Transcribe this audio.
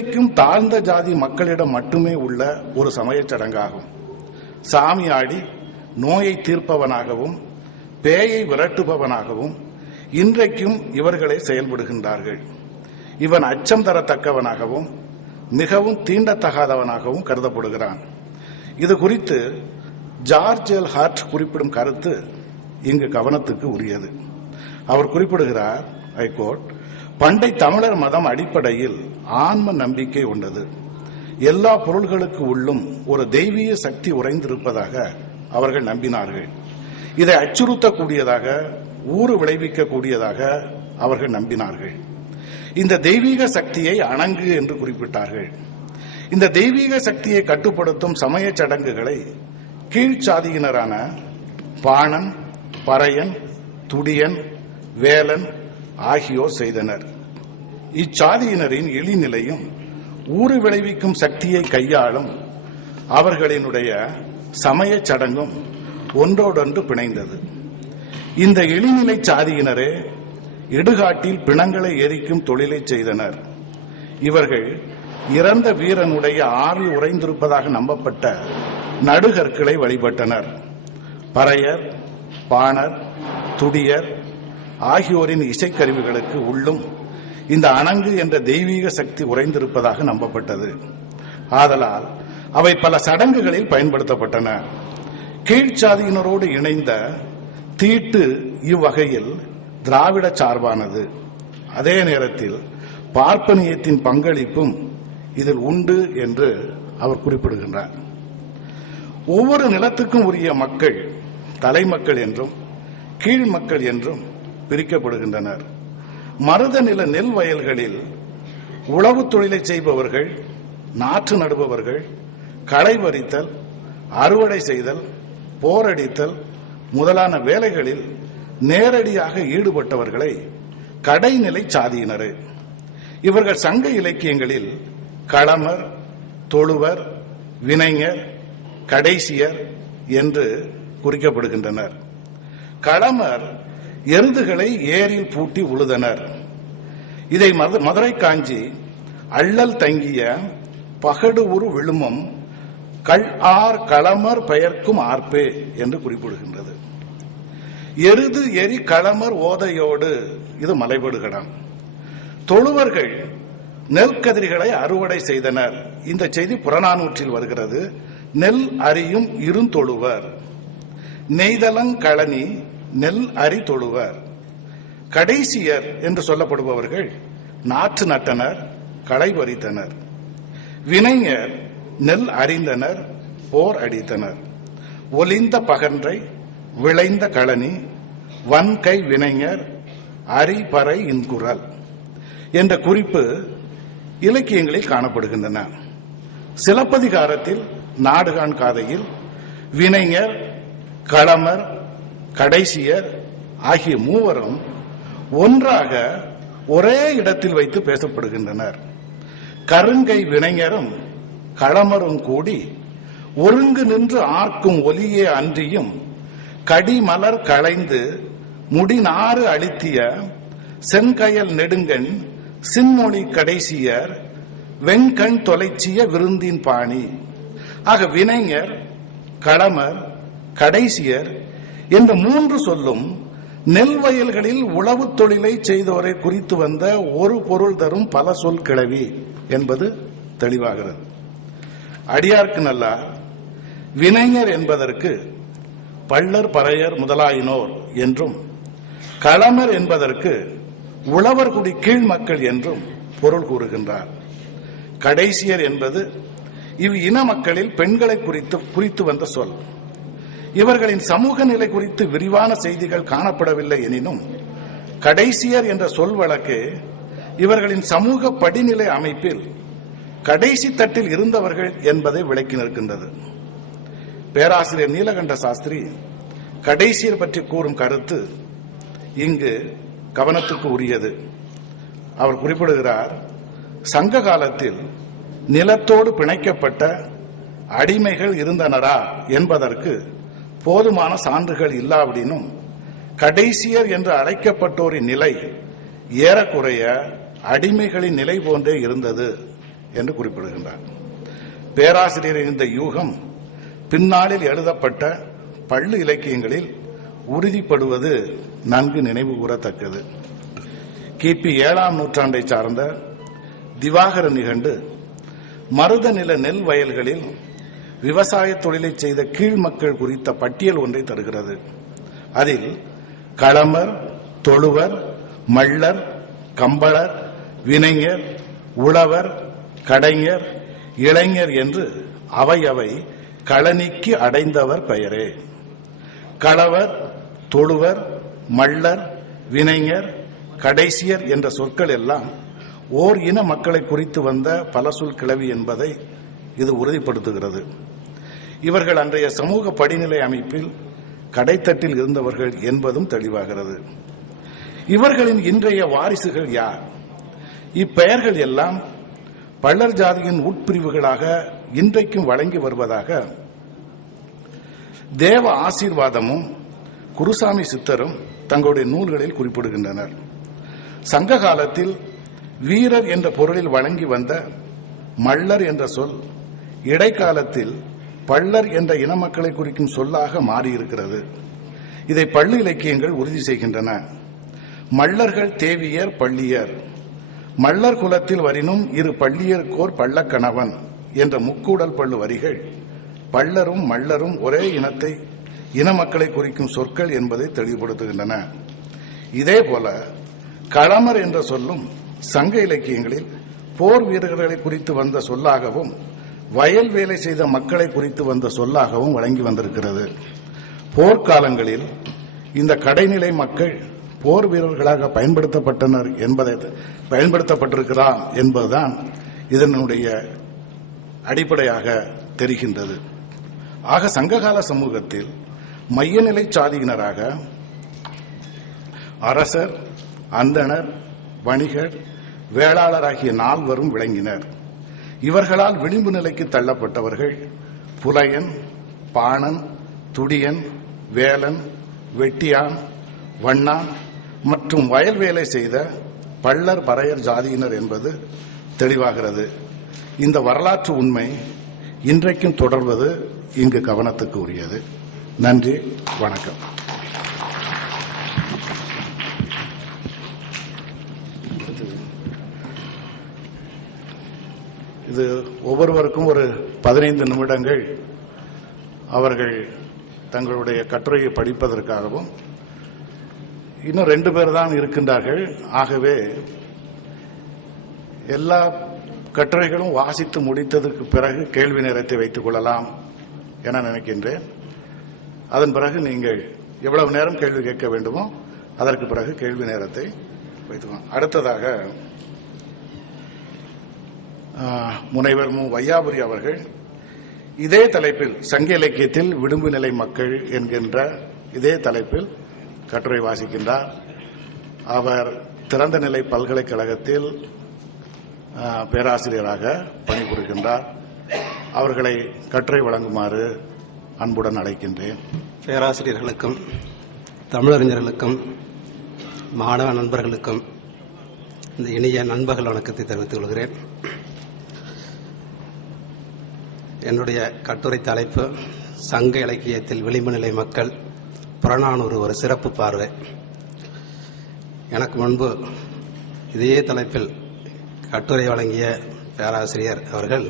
தாழ்ந்த ஜாதி மக்களிடம் மட்டுமே உள்ள ஒரு சமயச் சடங்காகும். சாமியாடி நோயை தீர்ப்பவனாகவும் பேயை விரட்டுபவனாகவும் இன்றைக்கும் இவர்களை செயல்படுகின்றார்கள். இவன் அச்சம் தரத்தக்கவனாகவும் மிகவும் தீண்டத்தகாதவனாகவும் கருதப்படுகிறான். இது குறித்து ஜார்ஜ் எல் ஹார்ட் குறிப்பிடும் கருத்து இங்கு கவனத்துக்கு உரியது. அவர் குறிப்பிடுகிறார், ஐ கோட், பண்டை தமிழர் மதம் அடிப்படையில் ஆன்ம நம்பிக்கை கொண்டது. எல்லா பொருள்களுக்கு உள்ளும் ஒரு தெய்வீக சக்தி உறைந்திருப்பதாக அவர்கள் நம்பினார்கள். இதை அச்சுறுத்தக்கூடியதாக, ஊறு விளைவிக்கக்கூடியதாக அவர்கள் நம்பினார்கள். இந்த தெய்வீக சக்தியை அணங்கு என்று குறிப்பிட்டார்கள். இந்த தெய்வீக சக்தியை கட்டுப்படுத்தும் சமய சடங்குகளை கீழ்ச்சாதியினரான பாணன், பறையன், துடியன், வேலன் ஆகியோர் செய்தனர். இச்சாதியினரின் இழிநிலையும் ஊறு விளைவிக்கும் சக்தியை கையாளும் அவர்களினுடைய சமய சடங்கும் ஒன்றோடொன்று பிணைந்தது. இந்த இழிநிலை சாதியினரே இடுகாட்டில் பிணங்களை எரிக்கும் தொழிலை செய்தனர். இவர்கள் இறந்த வீரனுடைய ஆவி உறைந்திருப்பதாக நம்பப்பட்ட நடுகற்களை வழிபட்டனர். பறையர், பாணர், துடியர் ஆகியோரின் இசைக்கருவிகளுக்கு உள்ளும் இந்த அணங்கு என்ற தெய்வீக சக்தி உறைந்திருப்பதாக நம்பப்பட்டது. ஆதலால் அவை பல சடங்குகளில் பயன்படுத்தப்பட்டன. கீழ்ச்சாதியினரோடு இணைந்த தீட்டு இவ்வகையில் திராவிட சார்பானது. அதே நேரத்தில் பார்ப்பனியத்தின் பங்களிப்பும் இதில் உண்டு என்று அவர் குறிப்பிடுகின்றார். ஒவ்வொரு நிலத்துக்கும் உரிய மக்கள் தலைமக்கள் என்றும் கீழ் மக்கள் என்றும் பிரிக்கப்படுகின்றனர். மருத நில நெல் வயல்களில் உழவு தொழிலை செய்பவர்கள், நாற்று நடுபவர்கள், களை பறித்தல், அறுவடை செய்தல், போரடித்தல் முதலான வேலைகளில் நேரடியாக ஈடுபட்டவர்களை கடைநிலை சாதியினர். இவர்கள் சங்க இலக்கியங்களில் களமர், தொழுவர், வினைஞர், கடைசியர் என்று குறிக்கப்படுகின்றனர். களமர் எருதுகளை ஏரில் பூட்டி உழுதனர். இதை மதுரை காஞ்சி அள்ளல் தங்கிய பகடு உரு விழுமம் கள் ஆர் களமர் பெயர்க்கும் ஆர்ப்பே என்று குறிப்பிடுகின்றது. எருது எரி களமர் ஓதையோடு இது மலைபடுகடம். தொழுவர்கள் நெல் கதிர்களை அறுவடை செய்தனர். இந்த செய்தி புறநானூற்றில் வருகிறது. நெல் அரியும் இருந்தொழுவர். நெய்தலங்களனி நெல் அரி தொழுவர். கடைசியர் என்று சொல்லப்படுபவர்கள் நாற்று நட்டனர், களை பறித்தனர். வினைஞர் நெல் அறிந்தனர், போர் அடித்தனர். ஒலிந்த பகன்றை விளைந்த களனி வன்கை வினைஞர் அரிபறை இன்குரல் என்ற குறிப்பு இலக்கியங்களில் காணப்படுகின்றன. சிலப்பதிகாரத்தில் நாடுகான் காதையில் வினைஞர், களமர், கடைசியர் ஆகிய மூவரும் ஒன்றாக ஒரே இடத்தில் வைத்து பேசப்படுகின்றனர். கருங்கை வினைஞரும் களமரும் கூடி ஒருங்கு நின்று ஆர்க்கும் ஒலியே அன்றியும் கடிமலர் களைந்து முடிநாறு அளித்திய செங்கயல் நெடுங்கண் சின்மொழி கடைசியர் வெண்கண் தொலைச்சிய விருந்தின் பாணி. ஆக வினைஞர், களமர், கடைசியர் என்ற மூன்று சொல்லும் நெல் வயல்களில் உழவு தொழிலை செய்தோரை குறித்து வந்த ஒரு பொருள் தரும் பல சொல் கிளவி என்பது தெளிவாகிறது. அடியார்க்கு நல்லா வினைஞர் என்பதற்கு பள்ளர், பறையர் முதலாயினோர் என்றும், களமர் என்பதற்கு உழவர்குடி கீழ் மக்கள் என்றும் பொருள் கூறுகின்றார். கடைசியர் என்பது இவ் இன மக்களில் பெண்களை குறித்து வந்த சொல். இவர்களின் சமூக நிலை குறித்து விரிவான செய்திகள் காணப்படவில்லை எனினும் கடைசியர் என்ற சொல் வழக்கு இவர்களின் சமூக படிநிலை அமைப்பில் கடைசி தட்டில் இருந்தவர்கள் என்பதை விளக்கி நிற்கின்றது. பேராசிரியர் நீலகண்ட சாஸ்திரி கடைசியர் பற்றி கூறும் கருத்து இங்கு கவனத்துக்கு உரியது. அவர் குறிப்பிடுகிறார், சங்க காலத்தில் நிலத்தோடு பிணைக்கப்பட்ட அடிமைகள் இருந்தனரா என்பதற்கு போதுமான சான்றுகள் இல்லாவிடினும் கடைசியர் என்று அழைக்கப்பட்டோரின் நிலை ஏறக்குறைய அடிமைகளின் நிலை போன்றே இருந்தது என்று குறிப்பிடுகின்றார். பேராசிரியரின் இந்த யூகம் பின்னாளில் எழுதப்பட்ட பள்ளு இலக்கியங்களில் உறுதிப்படுவது நன்கு நினைவு கூறத்தக்கது. கிபி 7ஆம் நூற்றாண்டை சார்ந்த திவாகர நிகண்டு மருத நில நெல் வயல்களில் விவசாய தொழிலை செய்த கீழ் மக்கள் குறித்த பட்டியல் ஒன்றை தருகிறது. அதில் களமர், தொழுவர், மள்ளர், கம்பளர், வினைஞர், உழவர், கடைஞர், இளைஞர் என்று அவை களனிக்கு அடைந்தவர் பெயரே. களவர், தொழுவர், மள்ளர், வினைஞர், கடைசியர் என்ற சொற்கள் எல்லாம் ஓர் இன மக்களை குறித்து வந்த பல சொல் கிளவி என்பதை இது உறுதிப்படுத்துகிறது. இவர்கள் அன்றைய சமூக படிநிலை அமைப்பில் கடைத்தட்டில் இருந்தவர்கள் என்பதும் தெளிவாகிறது. இவர்களின் இன்றைய வாரிசுகள் யார்? இப்பெயர்கள் எல்லாம் பள்ளர் ஜாதியின் உட்பிரிவுகளாக இன்றைக்கும் வழங்கி வருவதாக தேவ ஆசீர்வாதமும் குருசாமி சித்தரும் தங்களுடைய நூல்களில் குறிப்பிடுகின்றனர். சங்க காலத்தில் வீரர் என்ற பொருளில் வழங்கி வந்த மள்ளர் என்ற சொல் இடைக்காலத்தில் பள்ளர் என்ற இன மக்களை குறிக்கும் சொல்லாக மாறியிருக்கிறது. இதை பள்ளு இலக்கியங்கள் உறுதி செய்கின்றன. மள்ளர்கள் தேவியர் பள்ளியர், மள்ளர் குலத்தில் வரினும் இரு பள்ளியர்க்கோர் பள்ளக்கணவன் என்ற முக்கூடல் பள்ளு வரிகள் பள்ளரும் மள்ளரும் ஒரே இன மக்களை குறிக்கும் சொற்கள் என்பதை தெளிவுபடுத்துகின்றன. இதேபோல களமர் என்ற சொல்லும் சங்க இலக்கியங்களில் போர் வீரர்களை குறித்து வந்த சொல்லாகவும் வயல் வேலை செய்த மக்களை குறித்து வந்த சொல்லாகவும் வழங்கி வந்திருக்கிறது. போர்க்காலங்களில் இந்த கடைநிலை மக்கள் போர் வீரர்களாக பயன்படுத்தப்பட்டிருக்கிறார் என்பதுதான் இதனுடைய அடிப்படையாக தெரிகின்றது. ஆக சங்ககால சமூகத்தில் மையநிலை சாதியினராக அரசர், அந்தணர், வணிகர், வேளாளர் ஆகிய 4 விளங்கினர். இவர்களால் விளிம்பு நிலைக்கு தள்ளப்பட்டவர்கள் புலையன், பாணன், துடியன், வேலன், வெட்டியான், வண்ணான் மற்றும் வயல் வேலை செய்த பள்ளர், பறையர் ஜாதியினர் என்பது தெளிவாகிறது. இந்த வரலாற்று உண்மை இன்றைக்கும் தொடர்வது இங்கு கவனத்துக்கு உரியது. நன்றி, வணக்கம். இது ஒவ்வொருவருக்கும் ஒரு 15 நிமிடங்கள் அவர்கள் தங்களுடைய கட்டுரையை படிப்பதற்காகவும், இன்னும் 2 பேர் தான் இருக்கின்றார்கள். ஆகவே எல்லா கட்டுரைகளும் வாசித்து முடித்ததற்கு பிறகு கேள்வி நேரத்தை வைத்துக் கொள்ளலாம் என நினைக்கின்றேன். அதன் பிறகு நீங்கள் எவ்வளவு நேரம் கேள்வி கேட்க வேண்டுமோ அதற்கு பிறகு கேள்வி நேரத்தை வைத்துக்கொள்ளலாம். அடுத்ததாக முனைவர் மு. வையாபுரி அவர்கள் இதே தலைப்பில் சங்க இலக்கியத்தில் விளிம்பு நிலை மக்கள் என்கின்ற இதே தலைப்பில் கட்டுரை வாசிக்கின்றார். அவர் திறந்த நிலை பல்கலைக்கழகத்தில் பேராசிரியராக பணிபுரிகின்றார். அவர்களை கட்டுரை வழங்குமாறு அன்புடன் அழைக்கின்றேன். பேராசிரியர்களுக்கும் தமிழறிஞர்களுக்கும் மாணவ நண்பர்களுக்கும் இந்த இனிய நண்பர்கள் வணக்கத்தை தெரிவித்துக் கொள்கிறேன். என்னுடைய கட்டுரை தலைப்பு சங்க இலக்கியத்தில் விளிம்பு நிலை மக்கள், புறநானூறு ஒரு சிறப்பு பார்வை. எனக்கு முன்பு இதே தலைப்பில் கட்டுரை வழங்கிய பேராசிரியர் அவர்கள்